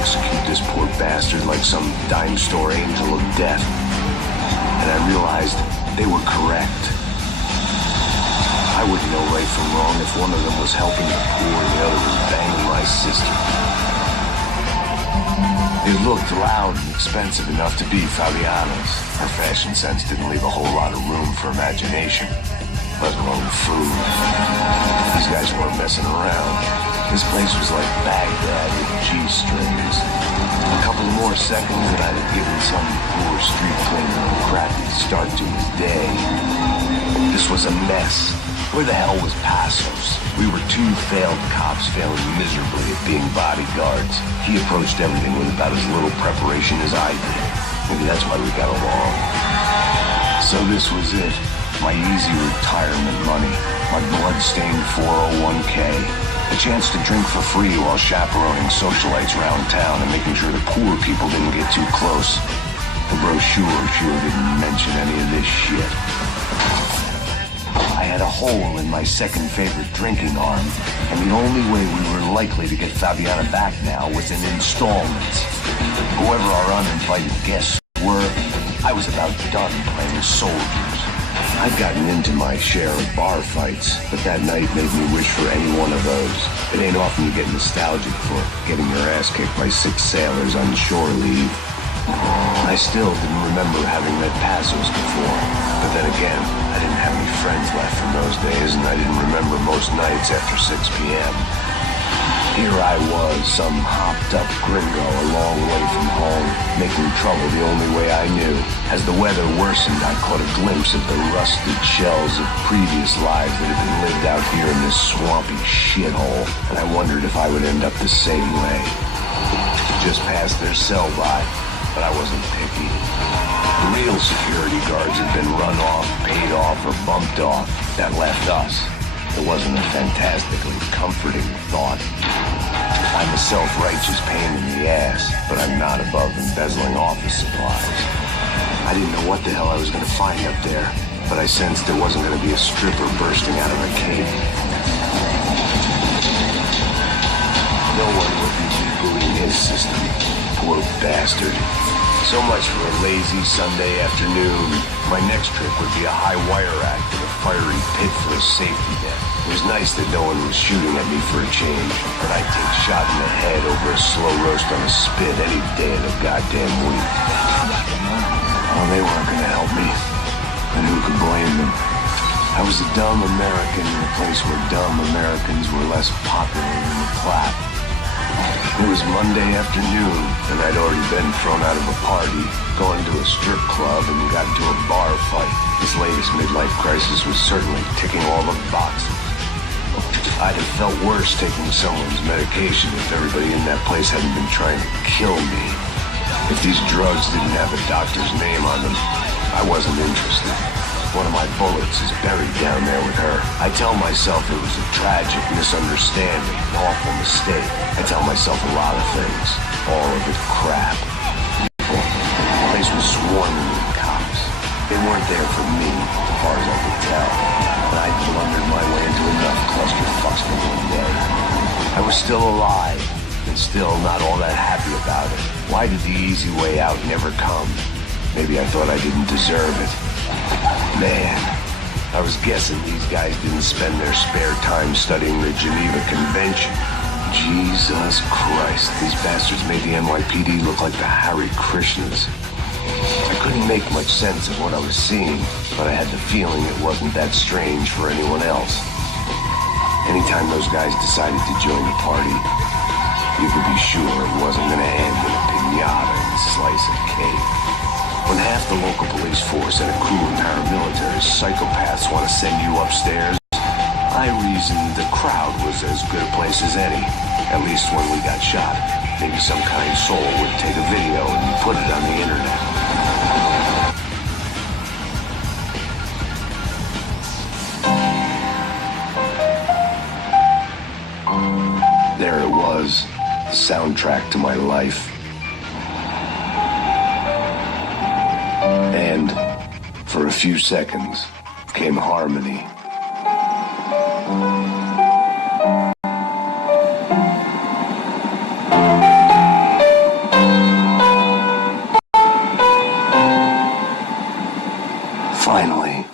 execute this poor bastard like some dime store angel of death. And I realized they were correct. I wouldn't know right from wrong if one of them was helping the poor and the other was banging my sister. It looked loud and expensive enough to be Fabiana's. Her fashion sense didn't leave a whole lot of room for imagination, let alone food. These guys weren't messing around. This place was like Baghdad with G-strings. A couple of more seconds and I'd have given some poor street cleaner a crappy start to his day. This was a mess. Where the hell was Passos? We were two failed cops failing miserably at being bodyguards. He approached everything with about as little preparation as I did. Maybe that's why we got along. So this was it. My easy retirement money. My blood-stained 401k. A chance to drink for free while chaperoning socialites around town and making sure the poor people didn't get too close. The brochure sure didn't mention any of this shit. I had a hole in my second favorite drinking arm, and the only way we were likely to get Fabiana back now was in installments. Whoever our uninvited guests were, I was about done playing soldiers. I'd gotten into my share of bar fights, but that night made me wish for any one of those. It ain't often you get nostalgic for getting your ass kicked by 6 sailors on shore leave. I still didn't remember having met Passos before, but then again, I didn't have any friends left from those days, and I didn't remember most nights after 6 p.m. Here I was, some hopped-up gringo a long way from home, making trouble the only way I knew. As the weather worsened, I caught a glimpse of the rusted shells of previous lives that had been lived out here in this swampy shithole, and I wondered if I would end up the same way. Just passed their sell-by, but I wasn't picky. The real security guards had been run off, paid off, or bumped off. That left us. It wasn't a fantastically comforting thought. I'm a self-righteous pain in the ass, but I'm not above embezzling office supplies. I didn't know what the hell I was going to find up there, but I sensed there wasn't going to be a stripper bursting out of a cave. No one would be rebooting his system. Poor bastard. So much for a lazy Sunday afternoon. My next trip would be a high wire act with a fiery pit for a safety net. It was nice that no one was shooting at me for a change, but I'd take a shot in the head over a slow roast on a spit any day of the goddamn week. Oh, they weren't going to help me. And who could blame them? I was a dumb American in a place where dumb Americans were less popular than the clap. It was Monday afternoon, and I'd already been thrown out of a party, gone to a strip club, and got into a bar fight. This latest midlife crisis was certainly ticking all the boxes. I'd have felt worse taking someone's medication if everybody in that place hadn't been trying to kill me. If these drugs didn't have a doctor's name on them, I wasn't interested. One of my bullets is buried down there with her. I tell myself it was a tragic misunderstanding, an awful mistake. I tell myself a lot of things. All of it crap. The place was swarming with cops. They weren't there for me, as far as I could tell. But I'd blundered my way into enough clusterfucks for one day. I was still alive, and still not all that happy about it. Why did the easy way out never come? Maybe I thought I didn't deserve it. Man, I was guessing these guys didn't spend their spare time studying the Geneva Convention. Jesus Christ, these bastards made the NYPD look like the Hare Krishnas. I couldn't make much sense of what I was seeing, but I had the feeling it wasn't that strange for anyone else. Anytime those guys decided to join the party, you could be sure it wasn't going to end in a piñata and a slice of cake. When half the local police force and a crew of paramilitary psychopaths want to send you upstairs, I reasoned the crowd was as good a place as any. At least when we got shot. Maybe some kind soul would take a video and put it on the internet. There it was, the soundtrack to my life. And for a few seconds came harmony. Finally.